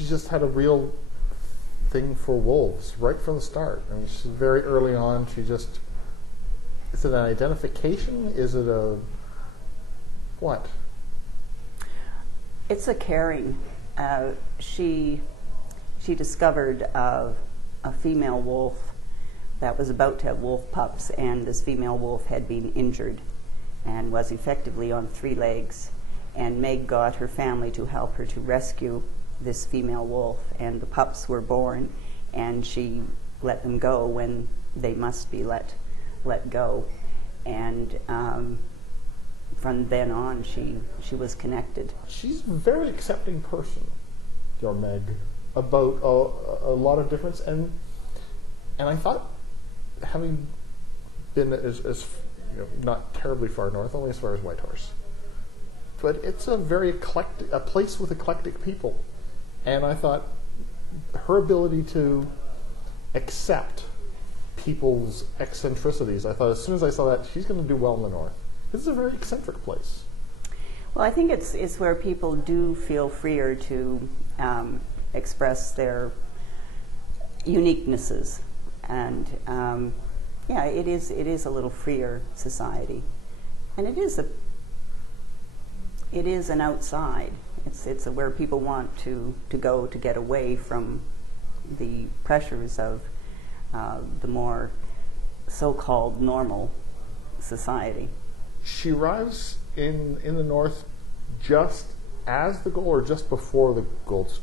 she just had a real thing for wolves right from the start. I mean, she's very early on. She just, is it an identification? Is it a what? It's a caring. She discovered a female wolf that was about to have wolf pups, and this female wolf had been injured and was effectively on 3 legs. And Meg got her family to help her to rescue this female wolf, and the pups were born, and she let them go when they must be let go. And from then on, she was connected. She's a very accepting person, your Meg, about a lot of difference, and I thought, having been as not terribly far north, only as far as Whitehorse, but it's a very eclectic, a place with eclectic people, and I thought her ability to accept people's eccentricities, I thought as soon as I saw that, she's going to do well in the north. This is a very eccentric place. Well, I think it's where people do feel freer to express their uniquenesses, and yeah, it is a little freer society, and it is an outside. It's where people want to go to get away from the pressures of the more so-called normal society. She arrives in the north just as the gold, or just before the gold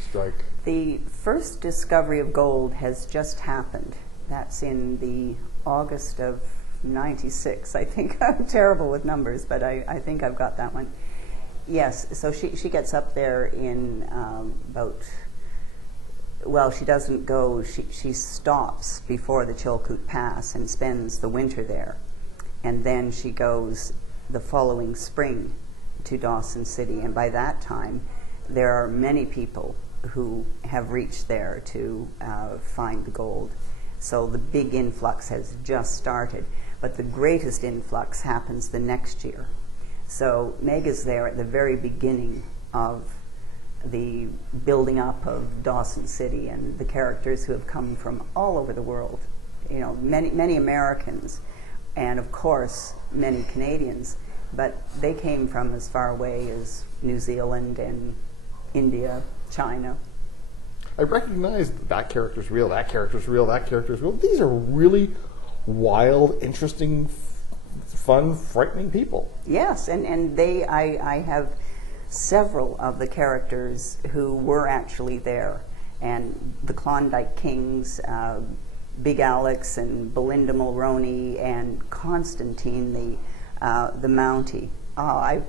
strike? The first discovery of gold has just happened. That's in the August of '96, I think. I'm terrible with numbers, but I think I've got that one. Yes, so she gets up there in she doesn't go, she stops before the Chilkoot Pass and spends the winter there. And then she goes the following spring to Dawson City, and by that time there are many people who have reached there to find the gold. So the big influx has just started, but the greatest influx happens the next year. So Meg is there at the very beginning of the building up of Dawson City, and the characters who have come from all over the world, many Americans, and of course many Canadians, but they came from as far away as New Zealand and India, China. I recognize that character's real, that character's real, that character's real. These are really wild, interesting, fun, frightening people. Yes, and I have several of the characters who were actually there, and the Klondike Kings, Big Alex and Belinda Mulroney and Constantine the Mountie. Oh, I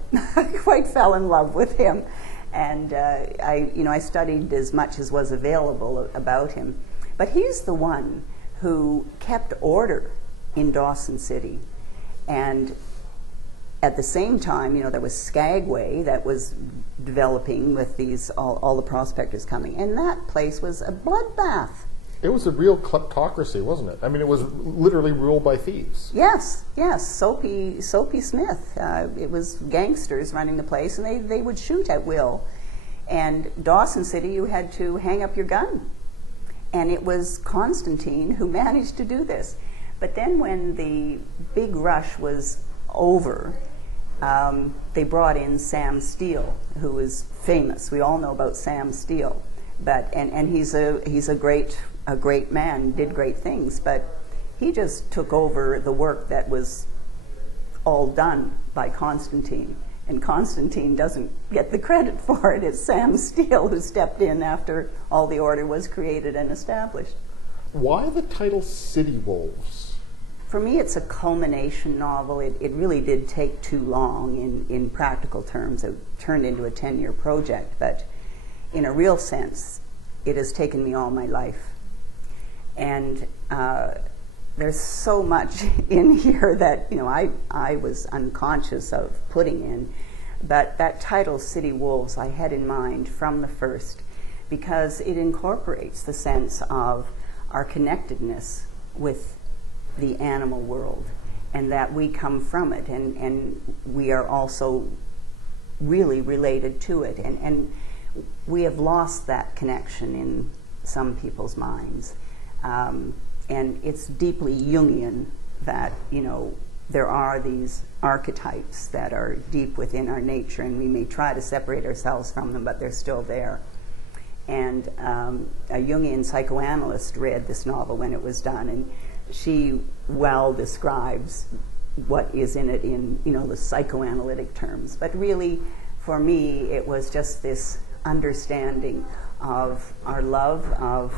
quite fell in love with him, and I studied as much as was available about him. But he's the one who kept order in Dawson City, and at the same time, there was Skagway that was developing with these all the prospectors coming, and that place was a bloodbath. It was a real kleptocracy, wasn't it? I mean, it was literally ruled by thieves. Yes. Soapy Smith. It was gangsters running the place, and they would shoot at will. And Dawson City, you had to hang up your gun. And it was Constantine who managed to do this. But then when the big rush was over, they brought in Sam Steele, who was famous. We all know about Sam Steele, and he's a great man, did great things, but he just took over the work that was all done by Constantine, and Constantine doesn't get the credit for it. It's Sam Steele who stepped in after all the order was created and established. Why the title City Wolves? For me, it's a culmination novel. It really did take too long in practical terms. It turned into a 10-year project, but in a real sense, it has taken me all my life. And there's so much in here that I was unconscious of putting in, but that title, City Wolves, I had in mind from the first, because it incorporates the sense of our connectedness with the animal world, and that we come from it, and we are also really related to it. And we have lost that connection in some people's minds. And it's deeply Jungian that, you know, there are these archetypes that are deep within our nature, and we may try to separate ourselves from them, but they're still there. And a Jungian psychoanalyst read this novel when it was done, and she well describes what is in it in, you know, the psychoanalytic terms. But really, for me, it was just this understanding of our love of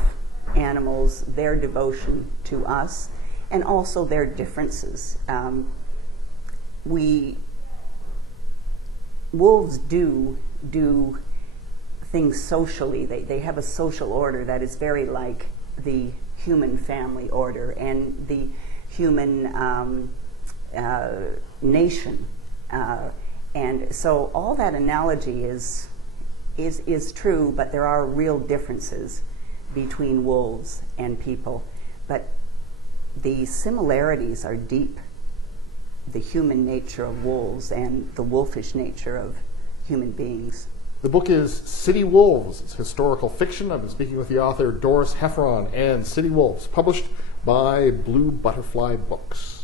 animals, their devotion to us, and also their differences. Wolves do things socially. They have a social order that is very like the human family order and the human nation. And so all that analogy is true, but there are real differences between wolves and people. But the similarities are deep. The human nature of wolves and the wolfish nature of human beings. The book is City Wolves. It's historical fiction. I've been speaking with the author Dorris Heffron and City Wolves, published by Blue Butterfly Books.